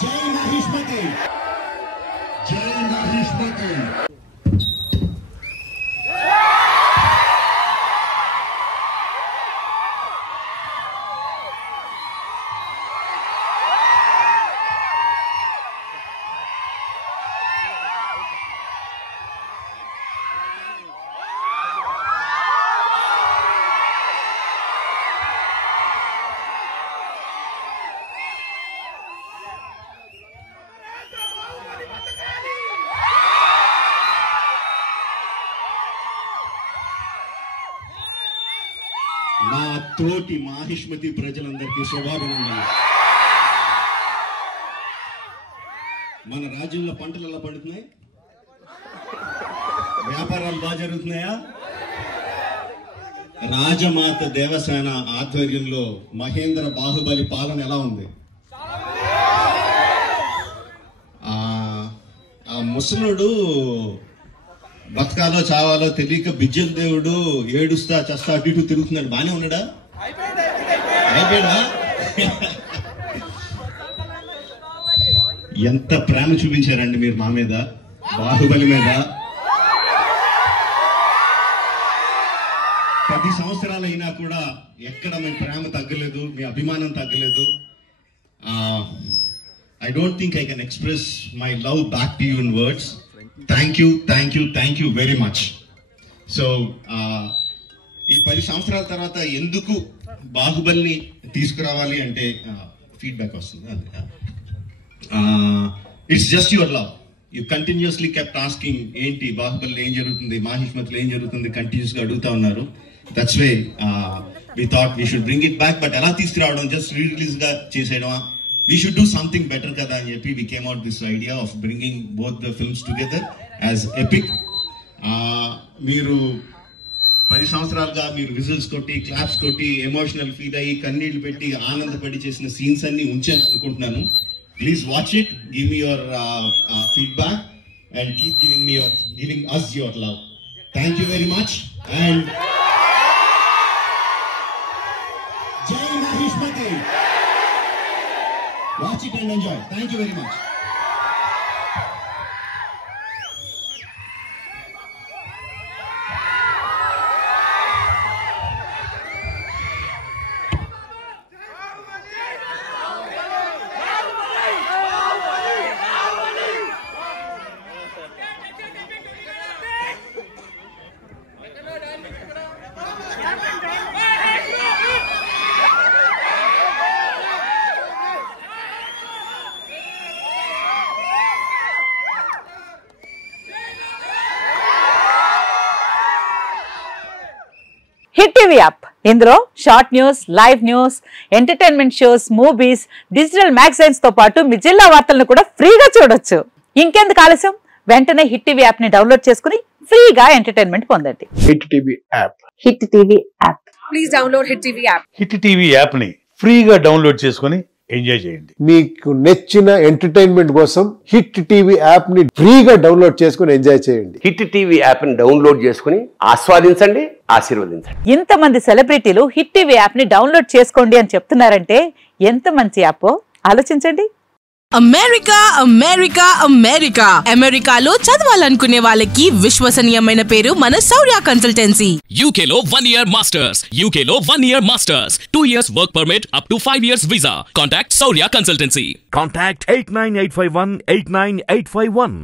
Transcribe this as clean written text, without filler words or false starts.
జై మహిష్మతి, జై మహిష్మతి. నా తోటి మాహిష్మతి ప్రజలందరికీ శుభాభినందనలు. మన రాజ్యంలో పంటలు ఎలా పండుతున్నాయి? వ్యాపారాలు బాగా జరుగుతున్నాయా? రాజమాత దేవసేన ఆధ్వర్యంలో మహేంద్ర బాహుబలి పాలన ఎలా ఉంది? ఆ ముసలుడు బతకాలో చావాలో తెలియక బిజ్జల దేవుడు ఏడుస్తా చస్తా అటు ఇటు తిరుగుతున్నాడు. బానే ఉన్నాడా? అయిపోయాడా? ఎంత ప్రేమ చూపించారండి మీరు మా మీద, బాహుబలి మీద. 10 సంవత్సరాలు అయినా కూడా ఎక్కడ మీ ప్రేమ తగ్గలేదు, మీ అభిమానం తగ్గలేదు. I don't think I can express my love back to you in words. Thank you very much. So ఈ 10 సంవత్సరాల తర్వాత ఎందుకు బాహుబలిని తీసుకురావాలి అంటే ఫీడ్బ్యాక్ వస్తుంది. It's just your love. You continuously kept asking ఏంటి బాహుబలిలో ఏం జరుగుతుంది, మాహిష్మతిలో ఏం జరుగుతుంది, కంటిన్యూస్ గా అడుగుతా ఉన్నారు. That's way we thought we should bring it back. But ఎలా తీసుకురావడం, జస్ట్ రిలీజ్ గా చేసేయడమా? We should do something better kada అని చెప్పి we came out this idea of bringing both the films together as epic. మీరు 10 సంవత్సరాలుగా మీరు whistles కొట్టి, claps కొట్టి, ఎమోషనల్ ఫీల్ అయ్యి, కన్నీళ్లు పెట్టి, ఆనందపడి చేసిన సీన్స్ అన్ని ఉంచాను అనుకుంటున్నాను. Please watch it, give me your feedback and keep giving us your love. Thank you very much and Jai Mahishmati. Watch it and enjoy. Thank you very much. Hit TV app, ఇందులో short news, live news, entertainment shows, movies, digital magazines తో పాటు మీ జిల్లా వార్తలను కూడా ఫ్రీగా చూడొచ్చు. ఇంకెందుకు ఆలస్యం, వెంటనే హిట్ టీవీ యాప్ ని డౌన్లోడ్ చేసుకుని ఫ్రీగా ఎంటర్టైన్మెంట్ పొందండి. Hit TV app, hit TV app, please download hit TV app. Hit TV app ని ఫ్రీగా డౌన్లోడ్ చేసుకుని ఎంజాయ్ చేయండి. మీకు నచ్చిన ఎంటర్టైన్మెంట్ కోసం హిట్ టీవీ యాప్ ని ఫ్రీగా డౌన్లోడ్ చేసుకుని ఎంజాయ్ చేయండి. హిట్ టీవీ యాప్ ని డౌన్లోడ్ చేసుకుని ఆస్వాదించండి, ఆశీర్వదించండి. ఇంతమంది సెలబ్రిటీలు హిట్ టీవీ యాప్ ని డౌన్లోడ్ చేసుకోండి అని చెప్తున్నారంటే ఎంత మంచి యాప్ ఆలోచించండి. అమెరికా అమెరికా అమెరికా అమెరికాలో చదవాలనుకునే వాళ్ళకి విశ్వసనీయమైన పేరు మన శౌర్య కన్సల్టెన్సీ. UK లో 1 year masters, UK లో 1 year masters, 2 years work permit up to 5 years visa. Contact Saurya Consultancy. Contact 89851 89851.